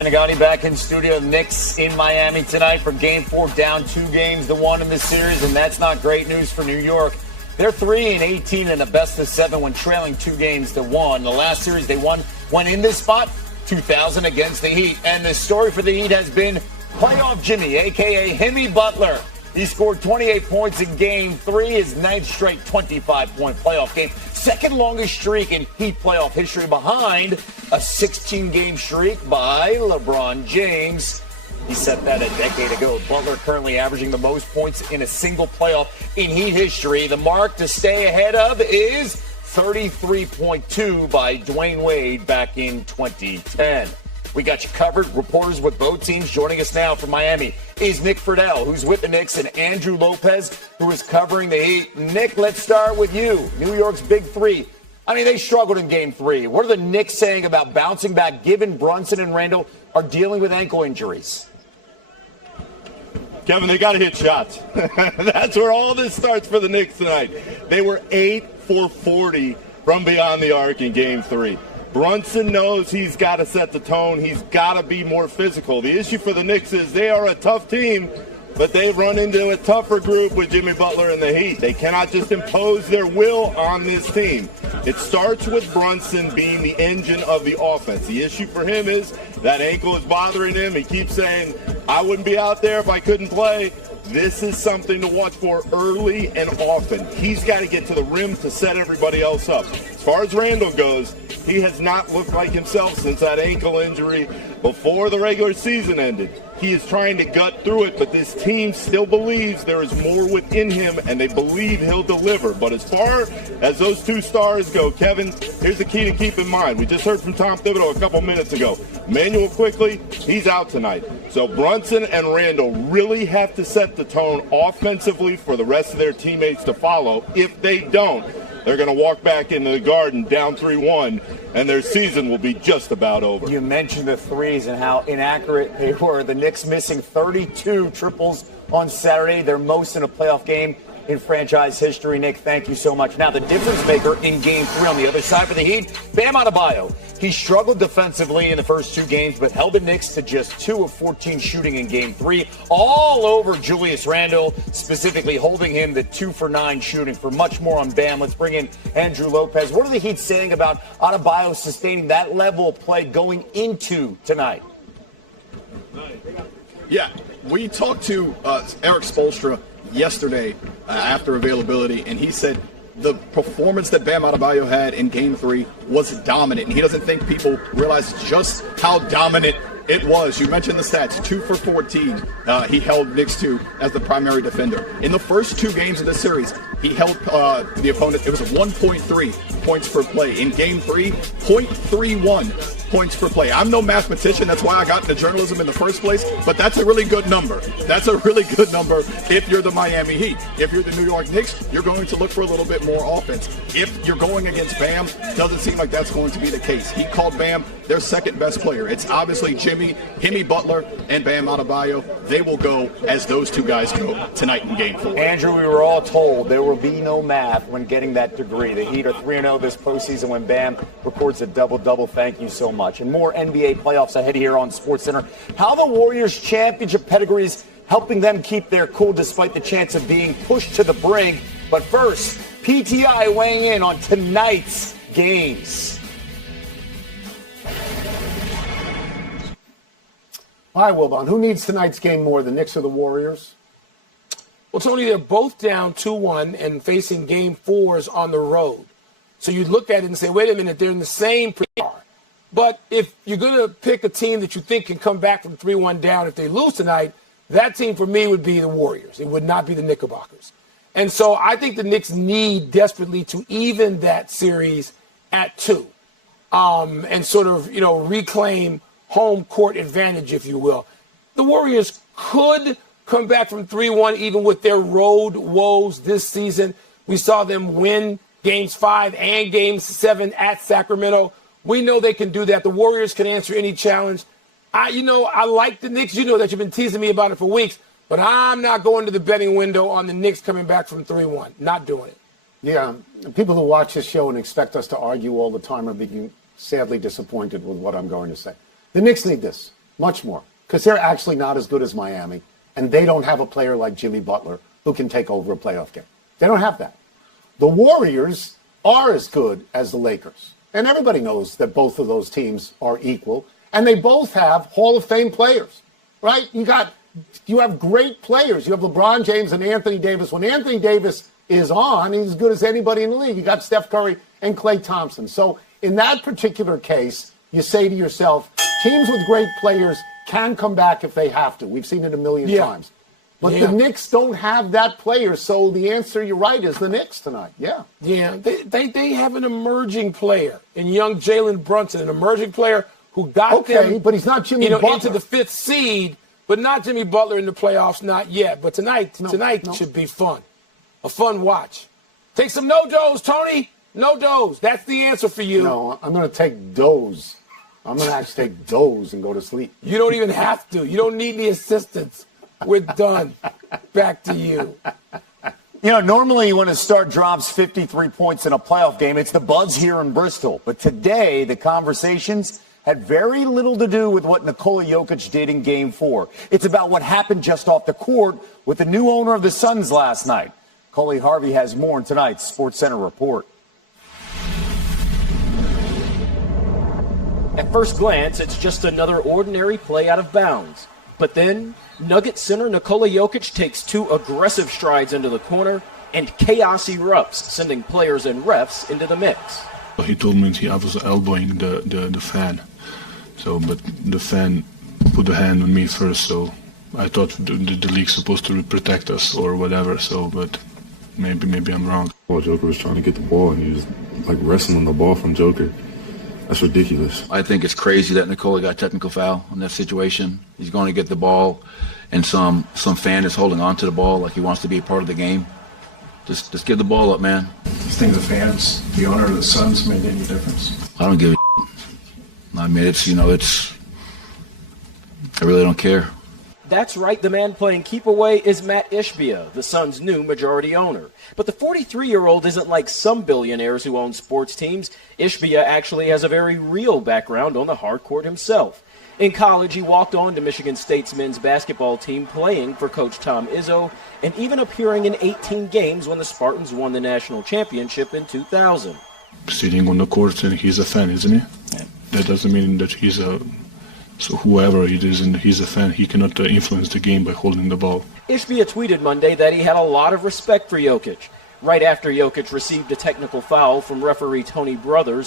Nagani back in studio. Knicks in Miami tonight for Game 4, down 2-1 in this series, and that's not great news for New York. They're 3-18 in a best-of-7 when trailing 2-1. The last series they won went in this spot, 2000 against the Heat. And the story for the Heat has been playoff Jimmy, a.k.a. Jimmy Butler. He scored 28 points in Game 3, his 9th straight 25-point playoff game. Second longest streak in Heat playoff history behind a 16-game streak by LeBron James. He set that a decade ago. Butler currently averaging the most points in a single playoff in Heat history. The mark to stay ahead of is 33.2 by Dwayne Wade back in 2010. We got you covered. Reporters with both teams joining us now from Miami is Nick Friedel, who's with the Knicks, and Andrew Lopez, who is covering the Heat. Nick, let's start with you. New York's Big Three. I mean, they struggled in Game 3. What are the Knicks saying about bouncing back, given Brunson and Randall are dealing with ankle injuries? Kevin, they got to hit shots. That's where all this starts for the Knicks tonight. They were 8 for 40 from beyond the arc in Game 3. Brunson knows he's got to set the tone. He's got to be more physical. The issue for the Knicks is they are a tough team, but they've run into a tougher group with Jimmy Butler and the Heat. They cannot just impose their will on this team. It starts with Brunson being the engine of the offense. The issue for him is that ankle is bothering him. He keeps saying, I wouldn't be out there if I couldn't play. This is something to watch for early and often. He's got to get to the rim to set everybody else up. As far as Randall goes, he has not looked like himself since that ankle injury before the regular season ended. He is trying to gut through it, but this team still believes there is more within him, and they believe he'll deliver. But as far as those two stars go, Kevin, here's the key to keep in mind. We just heard from Tom Thibodeau a couple minutes ago. Manuel quickly, he's out tonight. So Brunson and Randall really have to set the tone offensively for the rest of their teammates to follow. If they don't, they're going to walk back into the Garden down 3-1, and their season will be just about over. You mentioned the threes and how inaccurate they were. The Knicks missing 32 triples on Saturday, their most in a playoff game in franchise history. Nick, thank you so much. Now, the difference maker in Game 3 on the other side for the Heat, Bam Adebayo. He struggled defensively in the first 2 games, but held the Knicks to just 2 of 14 shooting in Game 3, all over Julius Randle, specifically holding him to 2 for 9 shooting. For much more on Bam, let's bring in Andrew Lopez. What are the Heat saying about Adebayo sustaining that level of play going into tonight? Yeah, we talked to Eric Spoelstra yesterday after availability, and he said the performance that Bam Adebayo had in Game 3 was dominant, and he doesn't think people realize just how dominant it was. You mentioned the stats, 2 for 14. He held Knicks 2 as the primary defender. In the first 2 games of the series, he held the opponent. It was 1.3 points per play. In Game 3, 0.31 points per play. I'm no mathematician. That's why I got into journalism in the first place. But that's a really good number. That's a really good number if you're the Miami Heat. If you're the New York Knicks, you're going to look for a little bit more offense. If you're going against Bam, doesn't seem like that's going to be the case. He called Bam their second best player. It's obviously Jimmy Butler, and Bam Adebayo. They will go as those two guys go tonight in Game 4. Andrew, we were all told there will be no math when getting that degree. The Heat are 3-0 this postseason when Bam records a double-double. Thank you so much. And more NBA playoffs ahead here on SportsCenter. How the Warriors' championship pedigree is helping them keep their cool despite the chance of being pushed to the brink. But first, PTI weighing in on tonight's games. Hi, Wilbon. Who needs tonight's game more, the Knicks or the Warriors? Well, Tony, they're both down 2-1 and facing Game 4s on the road. So you look at it and say, wait a minute, they're in the same pre-R. But if you're going to pick a team that you think can come back from 3-1 down if they lose tonight, that team for me would be the Warriors. It would not be the Knickerbockers. And so I think the Knicks need desperately to even that series at 2 and sort of, reclaim home court advantage, if you will. The Warriors could come back from 3-1 even with their road woes this season. We saw them win Games 5 and Game 7 at Sacramento. We know they can do that. The Warriors can answer any challenge. I like the Knicks. You know that you've been teasing me about it for weeks, but I'm not going to the betting window on the Knicks coming back from 3-1. Not doing it. Yeah, people who watch this show and expect us to argue all the time are being sadly disappointed with what I'm going to say. The Knicks need this. much more, because they're actually not as good as Miami, and they don't have a player like Jimmy Butler who can take over a playoff game. They don't have that. The Warriors are as good as the Lakers, and everybody knows that both of those teams are equal, and they both have Hall of Fame players, right? You have great players. You have LeBron James and Anthony Davis. When Anthony Davis is on, he's as good as anybody in the league. You got Steph Curry and Klay Thompson. So in that particular case, you say to yourself, teams with great players can come back if they have to. We've seen it a million times. But the Knicks don't have that player, so the answer, you're right, is the Knicks tonight. Yeah. Yeah, they have an emerging player in young Jalen Brunson, an emerging player who got them, but he's not Jimmy Butler. Into the 5th seed, but not Jimmy Butler in the playoffs, not yet. But tonight should be fun, a fun watch. Take some no-dos, Tony. No-dos. That's the answer for you. No, I'm going to take doze. I'm going to actually take doze and go to sleep. You don't even have to. You don't need the assistance. We're done. Back to you. Normally when a star drops 53 points in a playoff game, it's the buzz here in Bristol. But today, the conversations had very little to do with what Nikola Jokic did in Game 4. It's about what happened just off the court with the new owner of the Suns last night. Coley Harvey has more in tonight's SportsCenter report. At first glance, it's just another ordinary play out of bounds. But then, Nuggets center Nikola Jokic takes 2 aggressive strides into the corner, and chaos erupts, sending players and refs into the mix. He told me I was elbowing the fan. But the fan put a hand on me first, so I thought the league's supposed to protect us or whatever, but maybe I'm wrong. Well, Joker was trying to get the ball, and he was wrestling the ball from Joker. That's ridiculous. I think it's crazy that Nikola got technical foul in that situation. He's going to get the ball, and some fan is holding on to the ball like he wants to be a part of the game. Just give the ball up, man. Do you think the fans, the owner of the Suns, made any difference? I don't give a I mean, I really don't care. That's right, the man playing keep away is Matt Ishbia, the Suns' new majority owner. But the 43-year-old isn't like some billionaires who own sports teams. Ishbia actually has a very real background on the hard court himself. In college, he walked on to Michigan State's men's basketball team, playing for Coach Tom Izzo, and even appearing in 18 games when the Spartans won the national championship in 2000. Sitting on the court, and he's a fan, isn't he? Yeah. That doesn't mean that he's so whoever it is, and he's a fan, he cannot influence the game by holding the ball. Ishbia tweeted Monday that he had a lot of respect for Jokic. Right after Jokic received a technical foul from referee Tony Brothers,